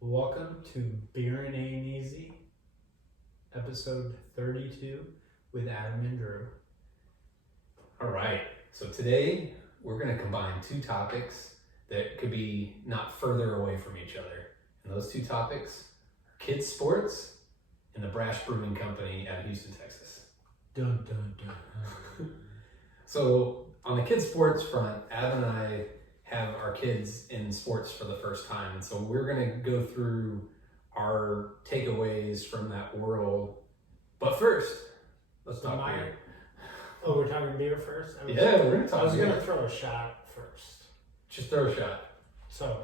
Welcome to Beer and Ain't Easy, episode 32 with Adam and Drew. All right, so today we're going to combine two topics that could be not further away from each other. And those two topics are kids' sports and the Brash Brewing Company out of Houston, Texas. Dun dun dun. So on the kids' sports front, Adam and I have our kids in sports for the first time. And so we're going to go through our takeaways from that world. But first, let's talk beer. Oh, we're talking beer first? We're going to talk I was beer. going to throw a shot first. Just throw a shot. So,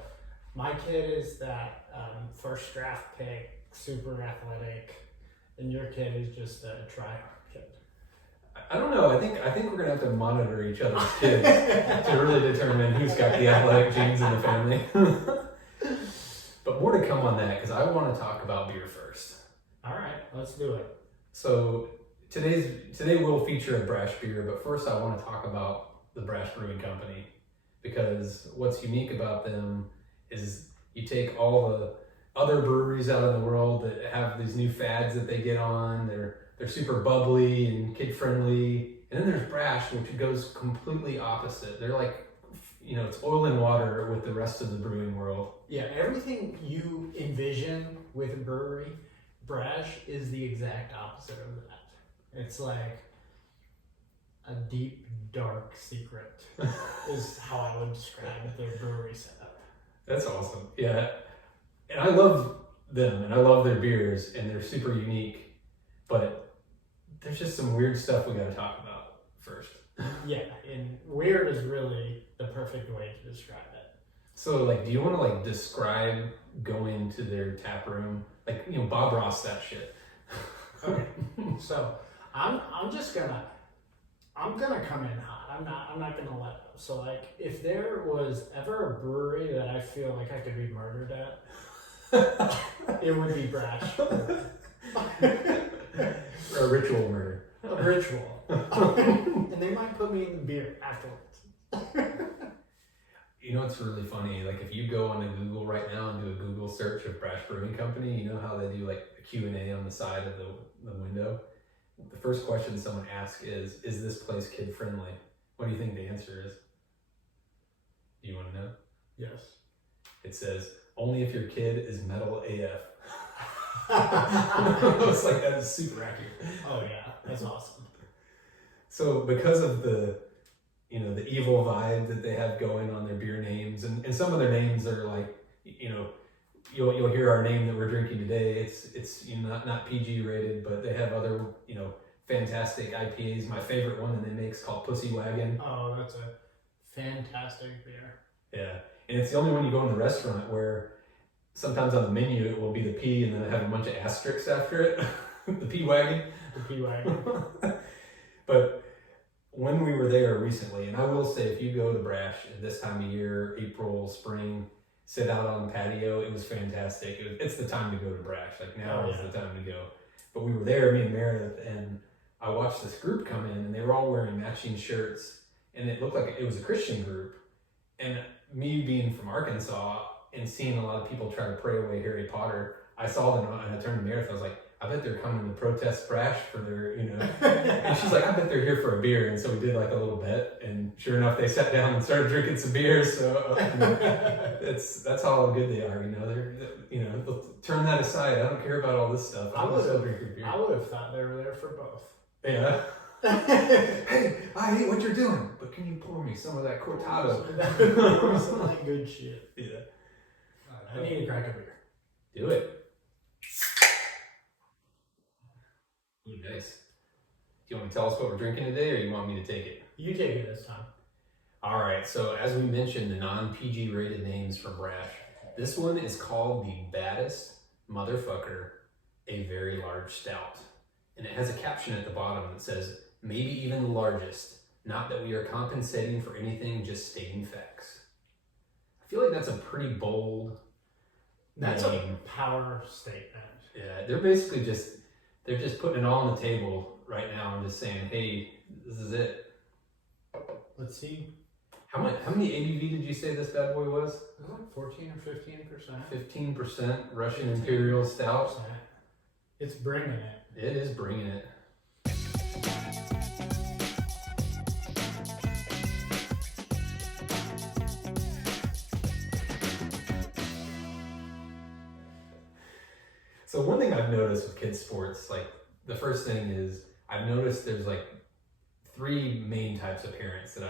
my kid is that first draft pick, super athletic, and your kid is just a try-hard kid. I don't know. I think we're gonna have to monitor each other's kids to really determine who's got the athletic genes in the family. But more to come on that because I want to talk about beer first. All right, let's do it. So today will feature a Brash beer, but first I want to talk about the Brash Brewing Company because what's unique about them is you take all the other breweries out in the world that have these new fads that they get on. They're super bubbly and kid friendly. And then there's Brash, which goes completely opposite. They're like, it's oil and water with the rest of the brewing world. Yeah, everything you envision with a brewery, Brash is the exact opposite of that. It's like a deep, dark secret is how I would describe their brewery setup. That's awesome. Yeah. And I love them and I love their beers and they're super unique, but there's just some weird stuff we got to talk about first. Yeah, and weird is really the perfect way to describe it. So, do you want to describe going to their tap room, Bob Ross that shit? Okay, so I'm gonna come in hot. I'm not gonna let up. So if there was ever a brewery that I feel like I could be murdered at, it would be Brash. Or a ritual murder. A ritual. And they might put me in the beer afterwards. You know what's really funny? If you go onto Google right now and do a Google search of Brash Brewing Company, you know how they do a Q&A on the side of the window? The first question someone asks is this place kid friendly? What do you think the answer is? Do you want to know? Yes. It says, only if your kid is metal AF. It's that is super accurate. Oh yeah, that's awesome. So because of the evil vibe that they have going on their beer names, and some of their names are you'll hear our name that we're drinking today. It's not PG rated, but they have other fantastic IPAs. My favorite one that they make is called Pussy Wagon. Oh, that's a fantastic beer. Yeah, and it's the only one you go in the restaurant where sometimes on the menu it will be the P and then have a bunch of asterisks after it. The P Wagon. The P Wagon. But when we were there recently, and I will say if you go to Brash at this time of year, April, spring, sit out on the patio, it was fantastic. It's the time to go to Brash. Now is the time to go. But we were there, me and Meredith, and I watched this group come in, and they were all wearing matching shirts, and it looked like it was a Christian group. And me being from Arkansas and seeing a lot of people try to pray away Harry Potter, I saw them and I turned to Meredith, I was like, I bet they're coming to protest Brash for their, And she's like, I bet they're here for a beer. And so we did a little bet, and sure enough, they sat down and started drinking some beer. So that's how good they are. They'll turn that aside. I don't care about all this stuff. I would have thought they were there for both. Yeah. Hey, I hate what you're doing, but can you pour me some of that cortado? Some of that good shit. Yeah. I need to crack a beer. Do it. Ooh, nice. Do you want to tell us what we're drinking today, or you want me to take it? You take it this time. All right, so as we mentioned, the non-PG rated names for Brash. This one is called the Baddest Motherfucker, a Very Large Stout. And it has a caption at the bottom that says, maybe even the largest. Not that we are compensating for anything, just stating facts. I feel like that's a pretty bold That's name. a power statement. Yeah, they're basically they're just putting it all on the table right now and just saying, hey, this is it. Let's see. How many ABV did you say this bad boy was? It was like 14 or 15%. 15% Russian Imperial Stout. It's bringing it. It is bringing it. So one thing I've noticed with kids sports, like the first thing is I've noticed there's like 3 main types of parents that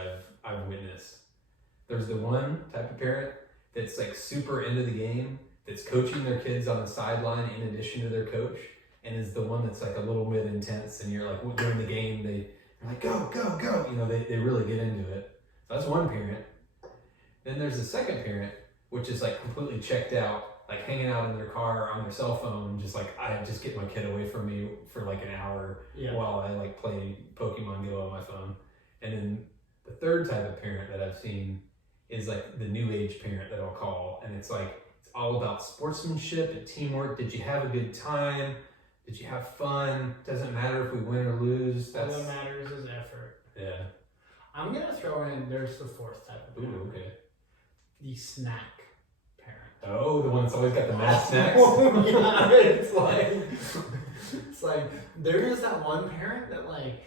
I've witnessed. There's the one type of parent that's like super into the game, that's coaching their kids on the sideline in addition to their coach, and is the one that's like a little bit intense, and you're like during the game they're like go go go, you know, they really get into it. So that's one parent. Then there's the second parent, which is like completely checked out, like hanging out in their car on their cell phone, just like I just get my kid away from me for like an hour while I like play Pokemon Go on my phone. And then the third type of parent that I've seen is like the new age parent that I'll call, and it's like it's all about sportsmanship and teamwork. Did you have a good time? Did you have fun? Doesn't matter if we win or lose. All that matters is effort. Yeah. I'm gonna throw in. There's the fourth type of parent. Ooh, okay. The snack parent. Oh, the one that's always got the mad snacks. Yeah, it's like there is that one parent that like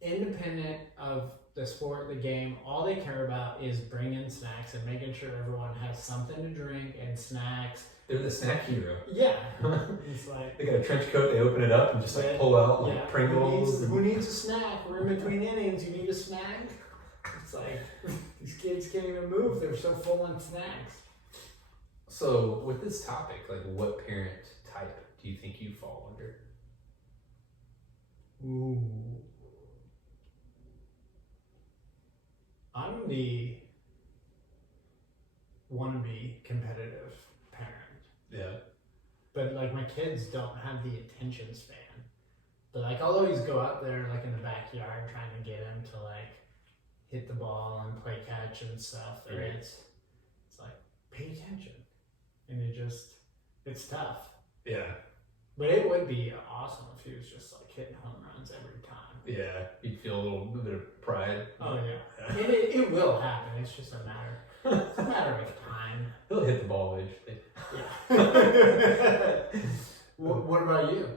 independent of the sport, the game, all they care about is bringing snacks and making sure everyone has something to drink and snacks. They're the snack hero. Yeah, it's like they got a trench coat. They open it up and just like pull out like Pringles. Who needs a snack? We're in between innings. You need a snack. It's like these kids can't even move. They're so full on snacks. So with this topic, like what parent type do you think you fall under? Ooh. I'm the wannabe competitive parent. Yeah. But like my kids don't have the attention span. But like I'll always go out there like in the backyard trying to get them to like hit the ball and play catch and stuff. Or it's like pay attention. And it's tough. Yeah. But it would be awesome if he was just like hitting home runs every time. Yeah, you'd feel a little bit of pride. Oh yeah. And it will happen. It's just a matter of time. He'll hit the ball eventually. Yeah. What about you?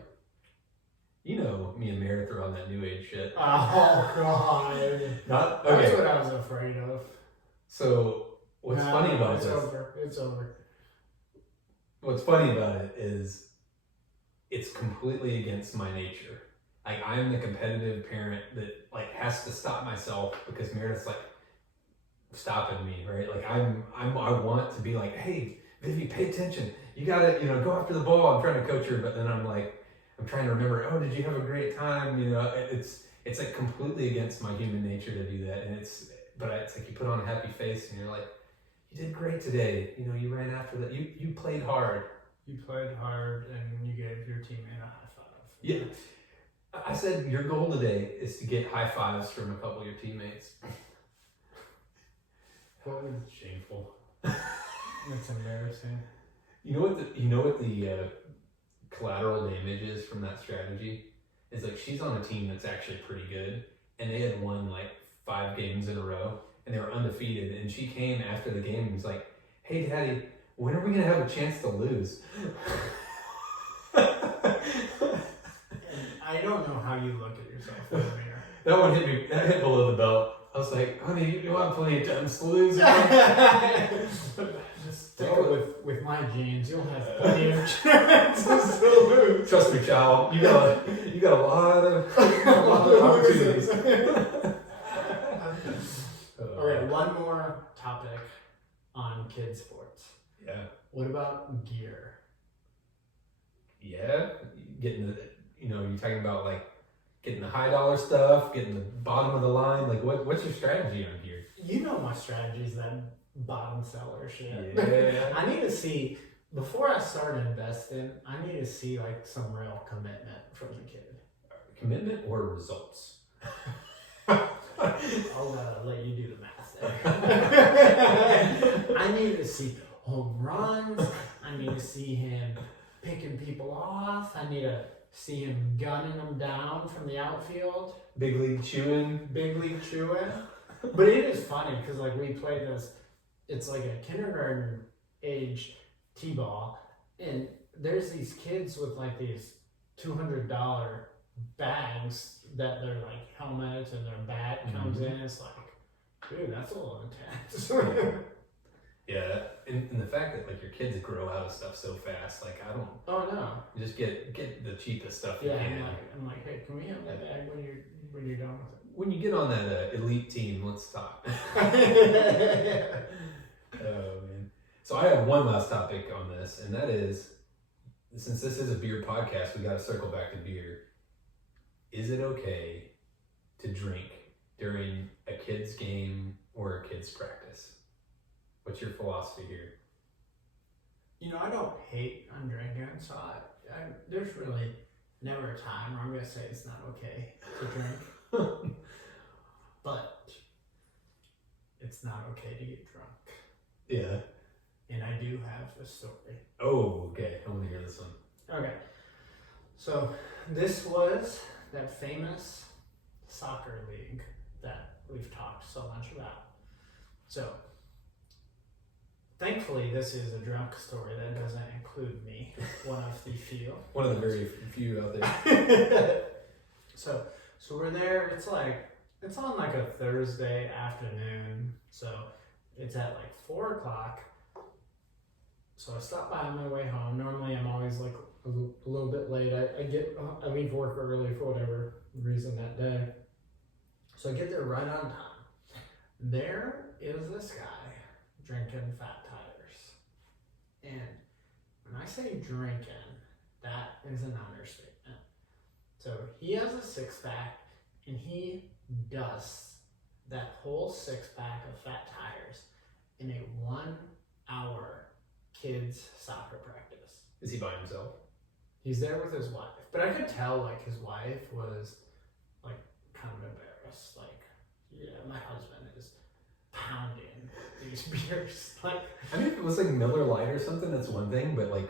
You know, me and Mary throw on that new age shit. Oh god. Not okay. That's what I was afraid of. So what's funny about it's this? It's over. What's funny about it is it's completely against my nature. Like I'm the competitive parent that like has to stop myself because Meredith's like stopping me, right? Like I want to be like, hey, Vivi, pay attention. You gotta, go after the ball. I'm trying to coach her, but then I'm trying to remember, oh, did you have a great time? It's like completely against my human nature to do that. And it's like you put on a happy face and you're like, you did great today. You ran after that. You played hard. You played hard and you gave your teammate a high five. Yeah. I said your goal today is to get high fives from a couple of your teammates. Shameful. It's embarrassing. You know what the collateral damage is from that strategy? Is like she's on a team that's actually pretty good, and they had won like 5 games in a row, and they were undefeated. And she came after the game and was like, "Hey, Daddy, when are we gonna have a chance to lose?" I don't know how you look at yourself in the mirror. That one hit me. That hit below the belt. I was like, honey, you want plenty of times to lose. Just stick it with my genes. You'll have plenty of chances to lose. Trust me, child. You got a lot of opportunities. Okay, one more topic on kids sports. Yeah. What about gear? Yeah. Getting the, you're talking about like getting the high dollar stuff, getting the bottom of the line. Like, what's your strategy on gear? You know my strategy is that bottom seller shit. Yeah. I need to see, before I start investing, I need to see like some real commitment from the kid. Commitment or results? I'll let you do the math there. I need to see home runs. I need to see him picking people off. I need to see him gunning them down from the outfield. Big league chewing. But it is funny because like we play this, it's like a kindergarten age t-ball, and there's these kids with like these $200 bags that they're like helmets and their bat comes in. It's like, dude, that's a little intense. Yeah, and the fact that like your kids grow out of stuff so fast, like I don't. Oh no. You just get the cheapest stuff you Yeah, can. I'm like, hey, can we have that bag when you're done with it? When you get on that elite team, let's talk. Oh man. So I have one last topic on this, and that is, since this is a beer podcast, we got to circle back to beer. Is it okay to drink during a kid's game or a kid's practice? What's your philosophy here? You know, I don't hate on drinking, so there's really never a time where I'm going to say it's not okay to drink. But it's not okay to get drunk. Yeah. And I do have a story. Oh, okay. I want to hear this one. Okay. So this was that famous soccer league that we've talked so much about. So thankfully, this is a drunk story that doesn't include me, one of the few. One of the very few out there. So we're there. It's on like a Thursday afternoon. So it's at like 4:00. So I stop by on my way home. Normally, I'm always like a little bit late. I leave work early for whatever reason that day. So I get there right on time. There is this guy drinking Fat Tires. And when I say drinking, that is an understatement. So he has a six-pack, and he dusts that whole six-pack of Fat Tires in a 1 hour kids soccer practice. Is he by himself? He's there with his wife, but I could tell like his wife was like kind of embarrassed. Like, yeah, my husband is pounding these beers. Like, I mean, if it was like Miller Lite or something, that's one thing. But like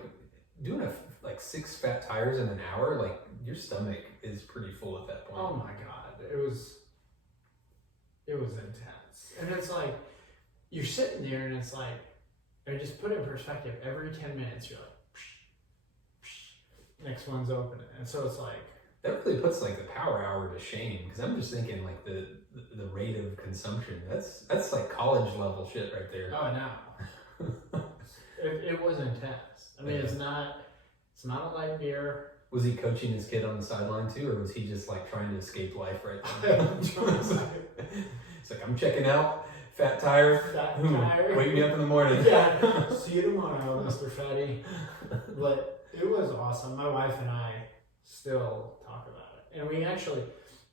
doing like 6 Fat Tires in an hour, like your stomach is pretty full at that point. oh my god, it was intense. And it's like you're sitting there, and it's like, I just put it in perspective. Every 10 minutes, you're like, psh, psh, next one's opening, and so it's like that really puts like the power hour to shame, because I'm just thinking like the rate of consumption. That's like college level shit right there. oh no, it was intense. I mean, Yeah. it's not a light beer. Was he coaching his kid on the sideline too, or was he just like trying to escape life right then? It's like, I'm checking out. Fat Tire. Fat Tire. Wake me up in the morning. Yeah. See you tomorrow, Mr. Fatty. But it was awesome. My wife and I still talk about it, and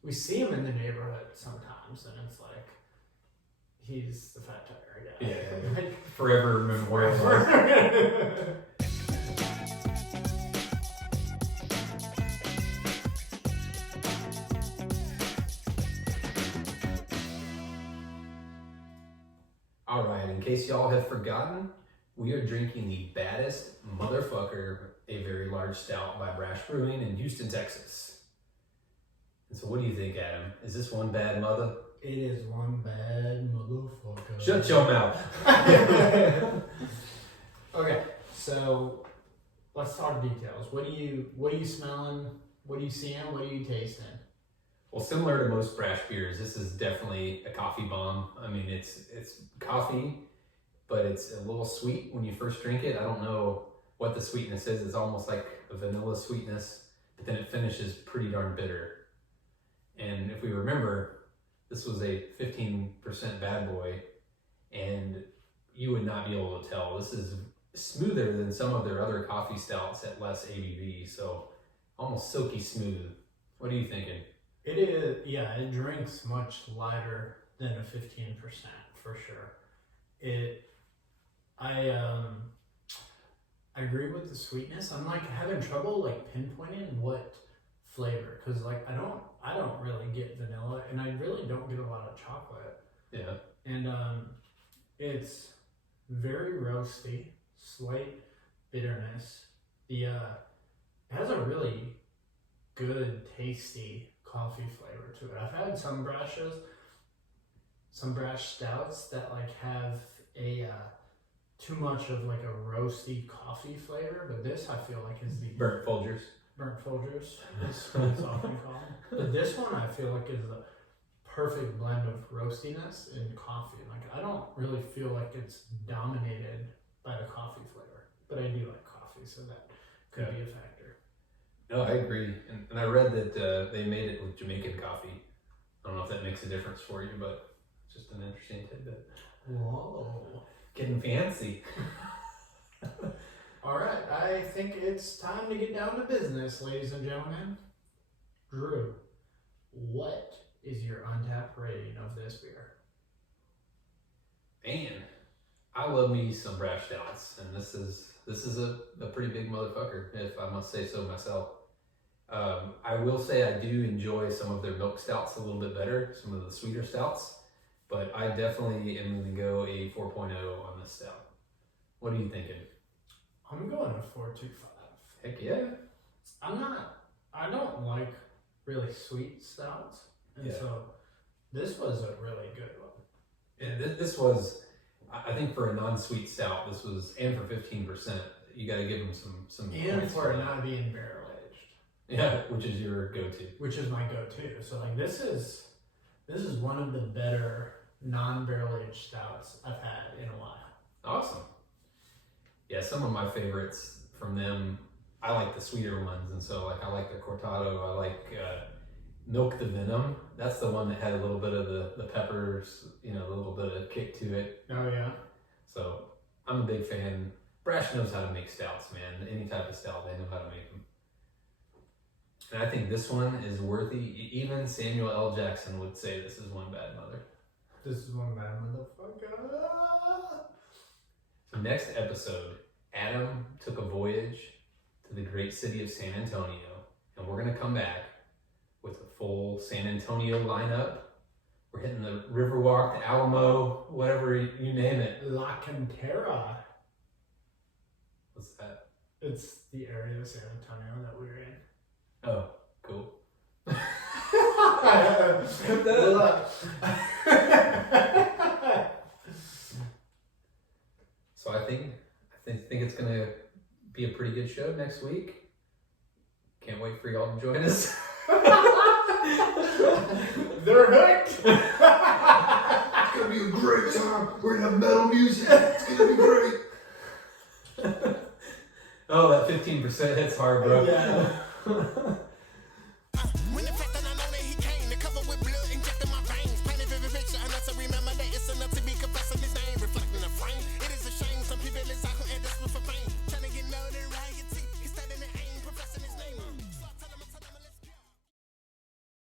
we see him in the neighborhood sometimes, and it's like he's the Fat Tire guy. Yeah. Like, Forever memorialized. Alright, in case y'all have forgotten, we are drinking the baddest motherfucker, a very large stout by Brash Brewing in Houston, Texas. And so what do you think, Adam? Is this one bad mother? it is one bad motherfucker. Shut your mouth. Okay, so let's talk details. What are you smelling? What are you seeing? What are you tasting? Well, similar to most Brash beers, this is definitely a coffee bomb. I mean, it's coffee, but it's a little sweet when you first drink it. I don't know what the sweetness is. It's almost like a vanilla sweetness, but then it finishes pretty darn bitter. And if we remember, this was a 15% bad boy, and you would not be able to tell. This is smoother than some of their other coffee stouts at less ABV, so almost silky smooth. What are you thinking? It is, yeah, it drinks much lighter than a 15% for sure. I agree with the sweetness. I'm like having trouble like pinpointing what flavor, because like I don't really get vanilla, and I really don't get a lot of chocolate. Yeah. And it's very roasty, slight bitterness. It has a really good, tasty coffee flavor to it. I've had some Brashes, some Brash stouts that like have a too much of like a roasty coffee flavor, but this I feel like is the Burnt Folgers. burnt Folgers. That's what it's often called. But this one I feel like is the perfect blend of roastiness and coffee. Like I don't really feel like it's dominated by the coffee flavor, but I do like coffee, so that could be a factor. No, I agree, and I read that they made it with Jamaican coffee. I don't know if that makes a difference for you, but it's just an interesting tidbit. Whoa. Getting fancy. All right, I think it's time to get down to business, ladies and gentlemen. Drew, what is your untapped rating of this beer? Man, I love me some Brash stouts, and this is a pretty big motherfucker, if I must say so myself. I will say I do enjoy some of their milk stouts a little bit better, some of the sweeter stouts, but I definitely am going to go a 4.0 on this stout. What are you thinking? I'm going to 4.25. Heck yeah. I don't like really sweet stouts, and so this was a really good one. Yeah, this was, I think for a non-sweet stout, this was, and for 15%, you got to give them some And points for it that. not being barrel aged. Yeah, which is your go-to. Which is my go-to. So like this is one of the better non-barrel aged stouts I've had in a while. Awesome. Yeah, some of my favorites from them, I like the sweeter ones, and so like I like the Cortado, I like Milk the Venom. That's the one that had a little bit of the peppers, a little bit of kick to it. Oh yeah. So I'm a big fan. Brash knows how to make stouts, man. Any type of stout, they know how to make them. And I think this one is worthy. Even Samuel L. Jackson would say this is one bad mother. This is one bad motherfucker. So next episode, Adam took a voyage to the great city of San Antonio, and we're gonna come back with a full San Antonio lineup. We're hitting the Riverwalk, the Alamo, whatever you name it. La Cantera. What's that? It's the area of San Antonio that we were in. Oh, cool. So I think it's gonna be a pretty good show next week. Can't wait for y'all to join us. They're hooked. It's gonna be a great time. We're gonna have metal music. It's gonna be great. Oh, that 15% hits hard, bro. Yeah.